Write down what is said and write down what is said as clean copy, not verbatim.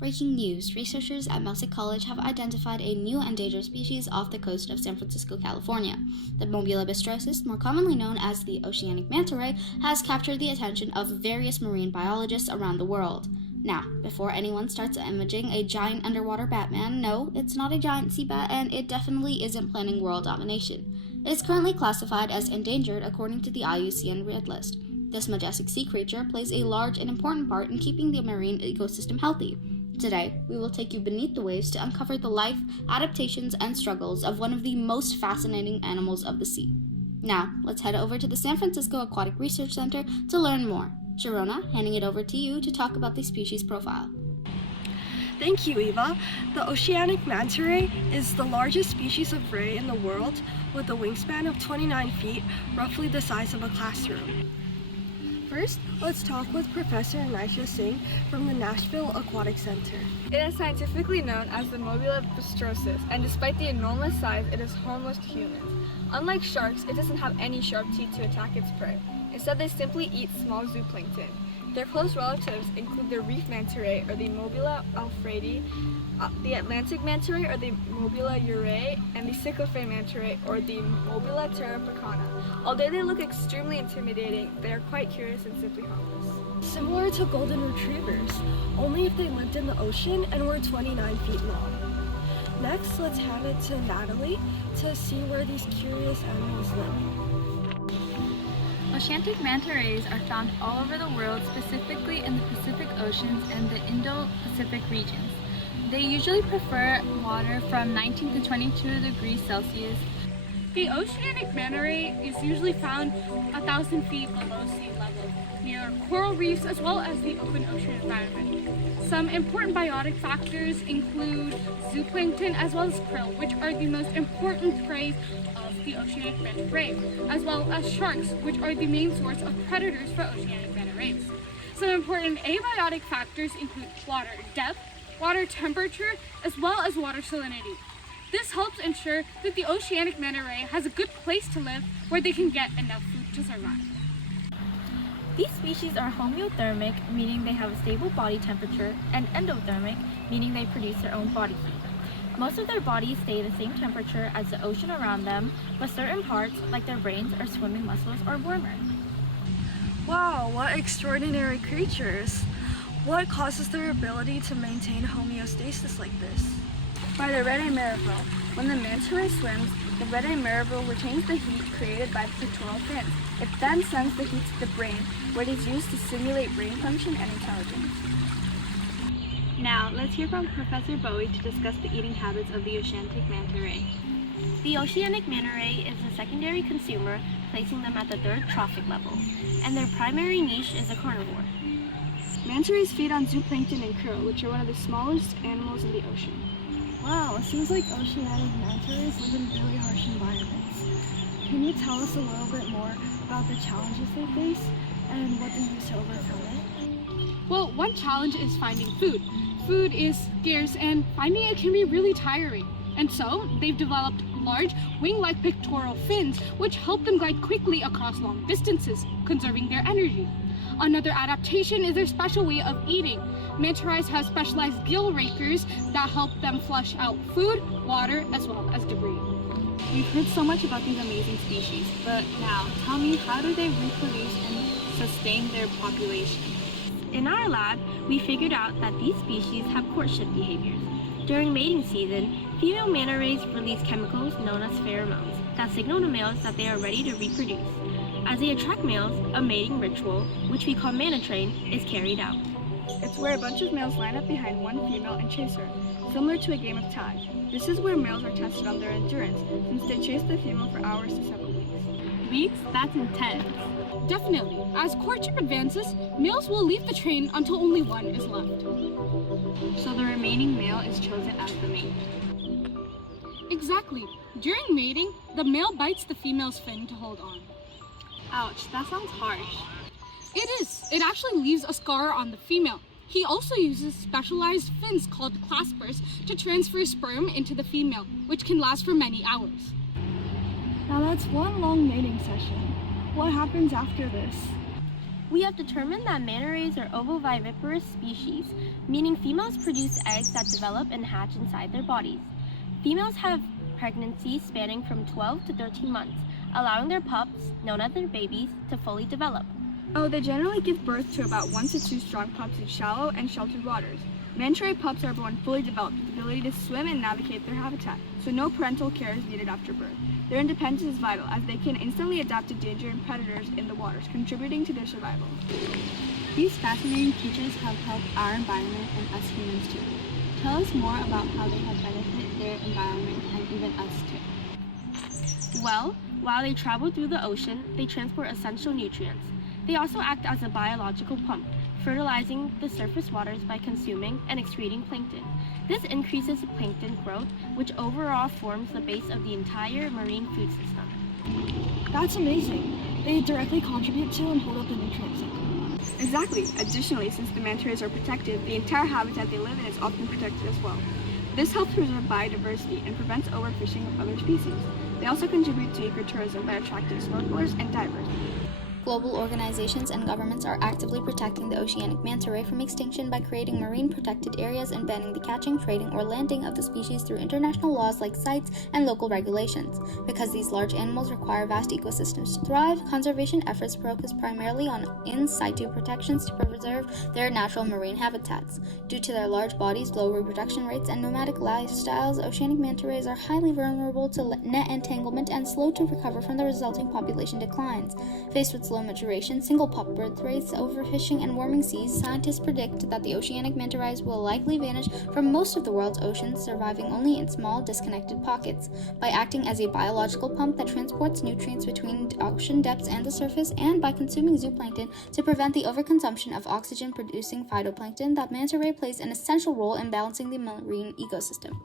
Breaking news, researchers at Melcic College have identified a new endangered species off the coast of San Francisco, California. The Mobula bistrosis, more commonly known as the Oceanic manta ray, has captured the attention of various marine biologists around the world. Now, before anyone starts imaging a giant underwater Batman, no, it's not a giant sea bat, and it definitely isn't planning world domination. It is currently classified as endangered according to the IUCN Red List. This majestic sea creature plays a large and important part in keeping the marine ecosystem healthy. Today, we will take you beneath the waves to uncover the life, adaptations, and struggles of one of the most fascinating animals of the sea. Now, let's head over to the San Francisco Aquatic Research Center to learn more. Sherona, handing it over to you to talk about the species profile. Thank you, Eva. The Oceanic manta ray is the largest species of ray in the world, with a wingspan of 29 feet, roughly the size of a classroom. First, let's talk with Professor Naisha from the Nashville Aquatic Center. It is scientifically known as the Mobula bistrosis, and despite the enormous size, it is harmless to humans. Unlike sharks, it doesn't have any sharp teeth to attack its prey. Instead, they simply eat small zooplankton. Their close relatives include the reef manta ray, or the Mobula alfredi, the Atlantic manta ray, or the Mobula urae, and the Sycophae manta ray, or the Mobula terraplicana. Although they look extremely intimidating, they are quite curious and simply harmless. Similar to golden retrievers, only if they lived in the ocean and were 29 feet long. Next, let's hand it to Natalie to see where these curious animals live. Oceanic manta rays are found all over the world, specifically in the Pacific Oceans and the Indo-Pacific regions. They usually prefer water from 19 to 22 degrees Celsius. The Oceanic manta ray is usually found 1,000 feet below sea level, near coral reefs as well as the open ocean environment. Some important biotic factors include zooplankton as well as krill, which are the most important prey of the Oceanic manta ray, as well as sharks, which are the main source of predators for Oceanic manta rays. Some important abiotic factors include water depth, water temperature, as well as water salinity. This helps ensure that the Oceanic manta ray has a good place to live where they can get enough food to survive. These species are homeothermic, meaning they have a stable body temperature, and endothermic, meaning they produce their own body heat. Most of their bodies stay the same temperature as the ocean around them, but certain parts, like their brains or swimming muscles, are warmer. Wow, what extraordinary creatures! What causes their ability to maintain homeostasis like this? By the red eye mirabile. When the manta ray swims, the red eye mirabile retains the heat created by the pectoral fins. It then sends the heat to the brain, where it is used to simulate brain function and intelligence. Now, let's hear from Professor Boey to discuss the eating habits of the Oceanic manta ray. The Oceanic manta ray is a secondary consumer, placing them at the third trophic level, and their primary niche is a carnivore. Manta rays feed on zooplankton and krill, which are one of the smallest animals in the ocean. Wow, it seems like Oceanic manta rays live in really harsh environments. Can you tell us a little bit more about the challenges they face and what they use to overcome it? Well, one challenge is finding food. Food is scarce and finding it can be really tiring. And so, they've developed large wing-like pectoral fins which help them glide quickly across long distances, conserving their energy. Another adaptation is their special way of eating. Manta rays have specialized gill rakers that help them flush out food, water, as well as debris. We've heard so much about these amazing species, but now, tell me, how do they reproduce and sustain their population? In our lab, we figured out that these species have courtship behaviors. During mating season, female manta rays release chemicals known as pheromones that signal to males that they are ready to reproduce. As they attract males, a mating ritual, which we call manta train, is carried out. It's where a bunch of males line up behind one female and chase her, similar to a game of tag. This is where males are tested on their endurance, since they chase the female for hours to several weeks. Weeks? That's intense. Definitely. As courtship advances, males will leave the train until only one is left. So the remaining male is chosen as the mate. Exactly. During mating, the male bites the female's fin to hold on. Ouch, that sounds harsh. It is. It actually leaves a scar on the female. He also uses specialized fins called claspers to transfer sperm into the female, which can last for many hours. Now that's one long mating session. What happens after this? We have determined that manta rays are ovoviviparous species, meaning females produce eggs that develop and hatch inside their bodies. Females have pregnancies spanning from 12 to 13 months, allowing their pups, known as their babies, to fully develop. Oh, they generally give birth to about 1 to 2 strong pups in shallow and sheltered waters. Manta ray pups are born fully developed with the ability to swim and navigate their habitat, so no parental care is needed after birth. Their independence is vital as they can instantly adapt to danger and predators in the waters, contributing to their survival. These fascinating creatures have helped our environment and us humans too. Tell us more about how they have benefited their environment and even us too. Well, while they travel through the ocean, they transport essential nutrients. They also act as a biological pump, fertilizing the surface waters by consuming and excreting plankton. This increases plankton growth, which overall forms the base of the entire marine food system. That's amazing. They directly contribute to and hold up the nutrient cycle. Exactly. Additionally, since the manta rays are protected, the entire habitat they live in is often protected as well. This helps preserve biodiversity and prevents overfishing of other species. They also contribute to ecotourism by attracting snorkelers and divers. Global organizations and governments are actively protecting the oceanic manta ray from extinction by creating marine protected areas and banning the catching, trading, or landing of the species through international laws like CITES and local regulations. Because these large animals require vast ecosystems to thrive, conservation efforts focus primarily on in situ protections to preserve their natural marine habitats. Due to their large bodies, low reproduction rates, and nomadic lifestyles, oceanic manta rays are highly vulnerable to net entanglement and slow to recover from the resulting population declines. Faced with slow maturation, single pup birth rates, overfishing, and warming seas, scientists predict that the oceanic manta rays will likely vanish from most of the world's oceans, surviving only in small, disconnected pockets. By acting as a biological pump that transports nutrients between ocean depths and the surface, and by consuming zooplankton to prevent the overconsumption of oxygen-producing phytoplankton, that manta ray plays an essential role in balancing the marine ecosystem.